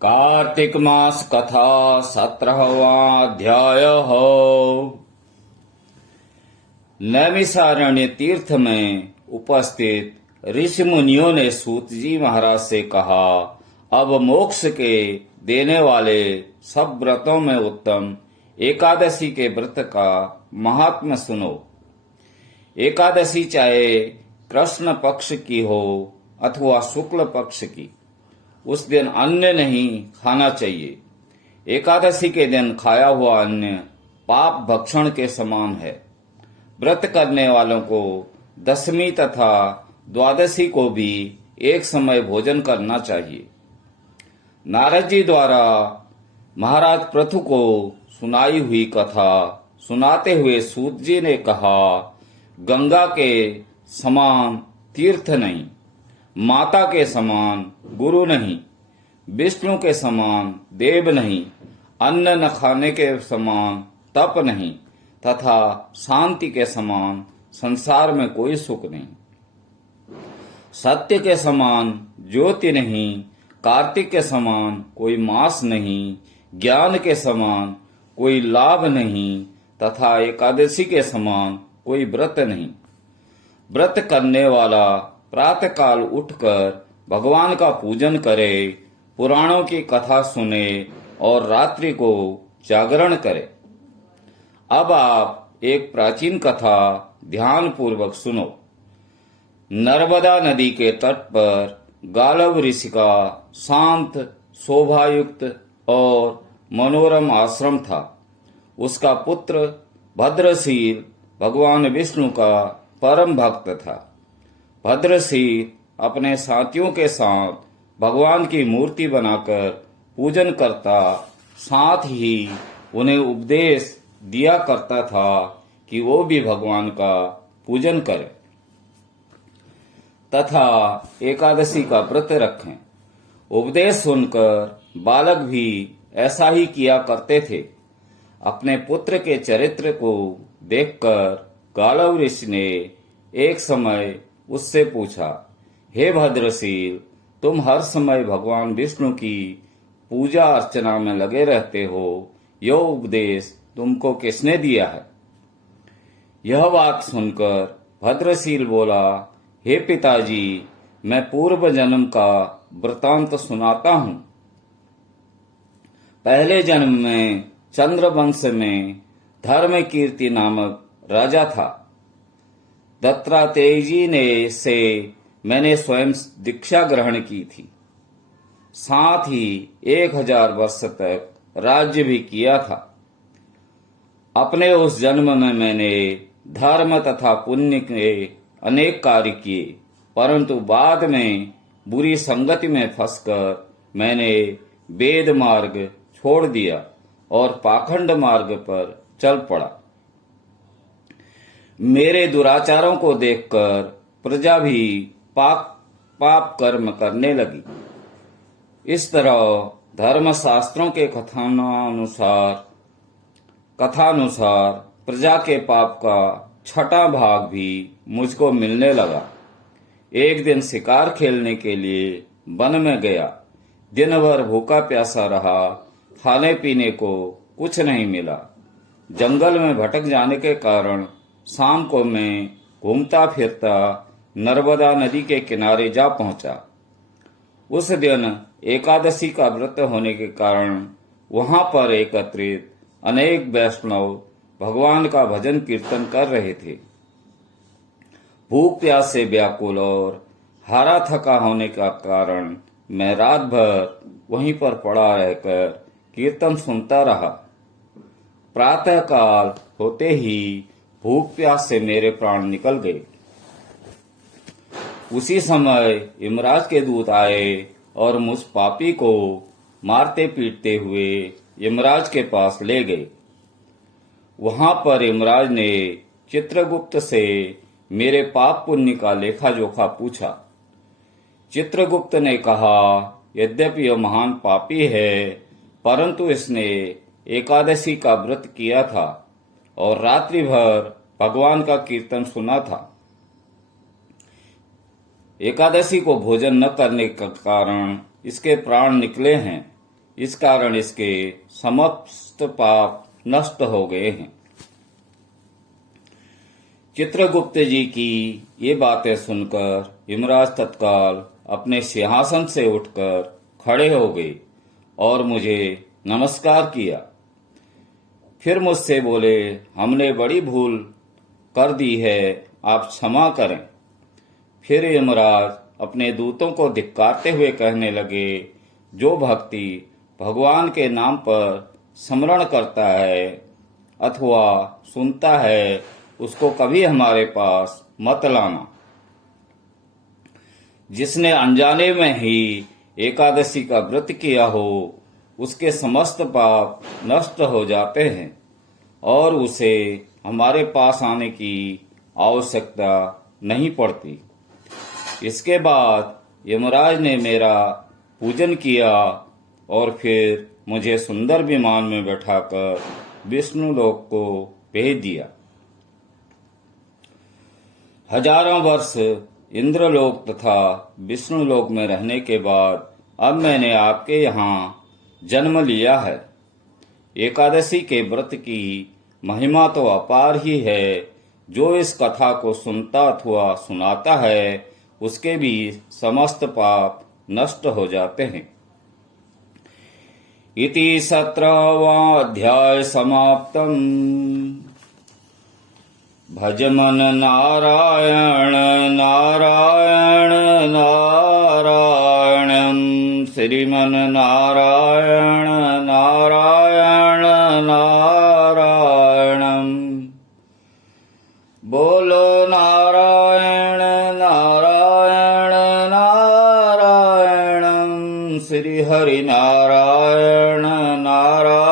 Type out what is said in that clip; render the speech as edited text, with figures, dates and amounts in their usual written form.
कार्तिक मास कथा 17वां अध्याय। नैमिषारण्य तीर्थ में उपस्थित ऋषि मुनियों ने सूत जी महाराज से कहा, अब मोक्ष के देने वाले सब व्रतों में उत्तम एकादशी के व्रत का महात्म्य सुनो। एकादशी चाहे कृष्ण पक्ष की हो अथवा शुक्ल पक्ष की, उस दिन अन्न नहीं खाना चाहिए। एकादशी के दिन खाया हुआ अन्न पाप भक्षण के समान है। व्रत करने वालों को दशमी तथा द्वादशी को भी एक समय भोजन करना चाहिए। नारद जी द्वारा महाराज पृथु को सुनाई हुई कथा सुनाते हुए सूत जी ने कहा, गंगा के समान तीर्थ नहीं, माता के समान गुरु नहीं, विष्णु के समान देव नहीं, अन्न न खाने के समान तप नहीं तथा शांति के समान संसार में कोई सुख नहीं। सत्य के समान ज्योति नहीं, कार्तिक के समान कोई मास नहीं, ज्ञान के समान कोई लाभ नहीं तथा एकादशी के समान कोई व्रत नहीं। व्रत करने वाला प्रातःकाल उठकर भगवान का पूजन करे, पुराणों की कथा सुने और रात्रि को जागरण करे। अब आप एक प्राचीन कथा ध्यान पूर्वक सुनो। नर्मदा नदी के तट पर गालव ऋषि का शांत, शोभायुक्त और मनोरम आश्रम था। उसका पुत्र भद्रशील भगवान विष्णु का परम भक्त था। भद्रशील अपने साथियों के साथ भगवान की मूर्ति बनाकर पूजन करता, साथ ही उन्हें उपदेश दिया करता था कि वो भी भगवान का पूजन करें तथा एकादशी का व्रत रखें। उपदेश सुनकर बालक भी ऐसा ही किया करते थे। अपने पुत्र के चरित्र को देखकर गालव ऋषि ने एक समय उससे पूछा, हे भद्रशील, तुम हर समय भगवान विष्णु की पूजा अर्चना में लगे रहते हो, यह उपदेश तुमको किसने दिया है? यह बात सुनकर भद्रशील बोला, हे पिताजी, मैं पूर्व जन्म का वृतांत सुनाता हूँ। पहले जन्म में चंद्रवंश में धर्मकीर्ति नामक राजा था। दत्तात्रेय ने से मैंने स्वयं दीक्षा ग्रहण की थी। साथ ही 1000 वर्ष तक राज्य भी किया था। अपने उस जन्म में मैंने धर्म तथा पुण्य के अनेक कार्य किए, परंतु बाद में बुरी संगति में फंसकर मैंने वेद मार्ग छोड़ दिया और पाखंड मार्ग पर चल पड़ा। मेरे दुराचारों को देखकर प्रजा भी पाप कर्म करने लगी। इस तरह धर्म शास्त्रों के कथानुसार प्रजा के पाप का 6वां भाग भी मुझको मिलने लगा। एक दिन शिकार खेलने के लिए वन में गया। दिन भर भूखा प्यासा रहा, खाने पीने को कुछ नहीं मिला। जंगल में भटक जाने के कारण शाम को मैं घूमता फिरता नर्मदा नदी के किनारे जा पहुंचा। उस दिन एकादशी का व्रत होने के कारण वहां पर एकत्रित अनेक वैष्णव भगवान का भजन कीर्तन कर रहे थे। भूख प्यास से व्याकुल और हारा थका होने का कारण मैं रात भर वहीं पर पड़ा रहकर कीर्तन सुनता रहा। प्रातः काल होते ही भूख प्यास से मेरे प्राण निकल गए। उसी समय यमराज के दूत आए और मुझ पापी को मारते पीटते हुए यमराज के पास ले गए। वहां पर यमराज ने चित्रगुप्त से मेरे पाप पुण्य का लेखा जोखा पूछा। चित्रगुप्त ने कहा, यद्यपि यह महान पापी है, परंतु इसने एकादशी का व्रत किया था और रात्रि भर भगवान का कीर्तन सुना था। एकादशी को भोजन न करने के कारण इसके प्राण निकले हैं। इस कारण इसके समस्त पाप नष्ट हो गए हैं। चित्रगुप्त जी की ये बातें सुनकर यमराज तत्काल अपने सिंहासन से उठकर खड़े हो गए और मुझे नमस्कार किया। फिर मुझसे बोले, हमने बड़ी भूल कर दी है, आप क्षमा करें। फिर यमराज अपने दूतों को धिक्कारते हुए कहने लगे, जो भक्ति भगवान के नाम पर स्मरण करता है अथवा सुनता है, उसको कभी हमारे पास मत लाना। जिसने अनजाने में ही एकादशी का व्रत किया हो, उसके समस्त पाप नष्ट हो जाते हैं और उसे हमारे पास आने की आवश्यकता नहीं पड़ती। इसके बाद यमराज ने मेरा पूजन किया और फिर मुझे सुंदर विमान में बैठाकर विष्णु लोक को भेज दिया। हजारों वर्ष इंद्रलोक तथा विष्णु लोक में रहने के बाद अब मैंने आपके यहाँ जन्म लिया है। एकादशी के व्रत की महिमा तो अपार ही है। जो इस कथा को सुनता अथवा सुनाता है, उसके भी समस्त पाप नष्ट हो जाते हैं। इति 17वां अध्याय समाप्तम। भज मन नारायण नारायण नारायणं, श्रीमन नारायण नारायण नारायणं। बोलो नारायण नारायण नारायणं, श्री हरि नारायण नारायण